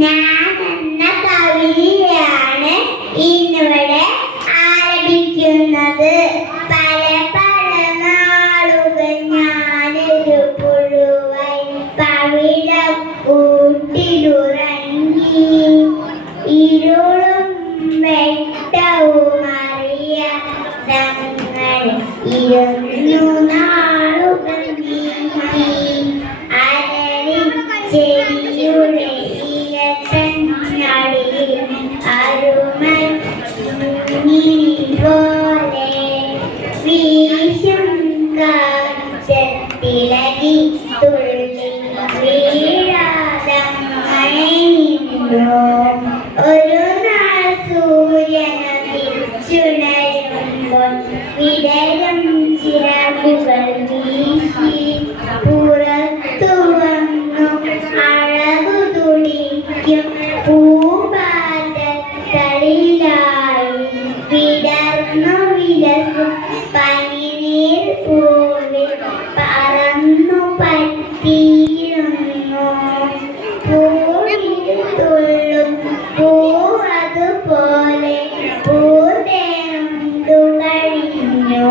ഞാൻ എന്ന കവിതയാണ് ഇന്നിവിടെ ആരംഭിക്കുന്നത് പല പല നാളുകൾ ഞാനൊരു പുഴുവൻ പവിഴ കൂട്ടിലുറങ്ങി. ഇരുളും വെട്ടവും അറിയ തങ്ങൾ ഇരുന്നു നാളുകൾ നീക്കി അരളി ചെടിയുടെ ഒരു നാൾ സൂര്യനതിച്ചുണരുമ്പോൾ വിടരും ചിറകുകൾ വീശി പുറത്തു വന്നു. അഴകു തുടിക്കും പനിനീർ പൂവിൽ പറന്നു പറ്റിയിരുന്നു. പൂവിൽ തുള്ളും പൂവതുപോലെ പൂതേണ്ടു കഴിഞ്ഞു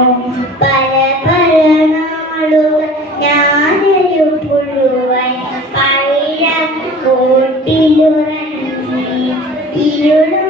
പല പല നാളുകൾ ഞാനൊരു പുഴുവൻ പഴ കൂട്ടിലുറങ്ങി ഇരുളും